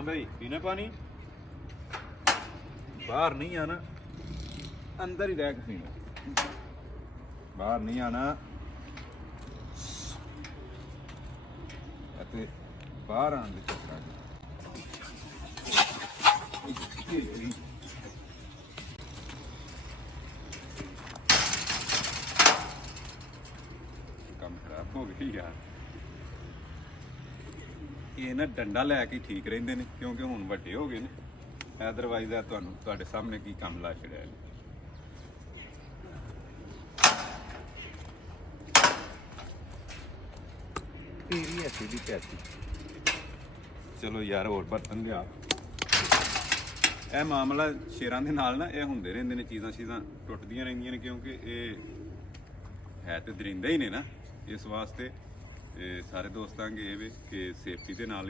हाँ भाई पीना पानी बाहर नहीं आना अंदर ही रह के पीना बाहर नहीं आना ਅਤੇ ਬਾਹਰ ਆਉਣ ਦੇ ਚੱਕਰਾਂ 'ਚ ਕੰਮ ਖਰਾਬ ਹੋ ਗਿਆ ਯਾਰ ਇਹ ਨਾ ਡੰਡਾ ਲੈ ਕੇ ਠੀਕ ਰਹਿੰਦੇ ਨੇ ਕਿਉਂਕਿ ਹੁਣ ਵੱਡੇ ਹੋ ਗਏ ਨੇ ਅਦਰਵਾਈਜ਼ ਆ ਤੁਹਾਨੂੰ ਤੁਹਾਡੇ ਸਾਹਮਣੇ ਕੀ ਕੰਮ ਲਾ ਛੜਿਆ ਤੇਰੀ ਐਸੀ ਦੀ ਕੈਸੀ ਚਲੋ ਯਾਰ ਹੋਰ ਬਰਤਨ ਲਿਆ ਇਹ ਮਾਮਲਾ ਸ਼ੇਰਾਂ ਦੇ ਨਾਲ ਨਾ ਇਹ ਹੁੰਦੇ ਰਹਿੰਦੇ ਨੇ ਚੀਜ਼ਾਂ ਟੁੱਟਦੀਆਂ ਰਹਿੰਦੀਆਂ ਨੇ ਕਿਉਂਕਿ ਇਹ ਹੈ ਤੇ ਦਰਿੰਦਾ ਹੀ ਨੇ ਨਾ ਇਸ ਵਾਸਤੇ ਸਾਰੇ ਦੋਸਤਾਂ ਅੱਗੇ ਇਹ ਵੇ ਕਿ ਸੇਫਟੀ ਦੇ ਨਾਲ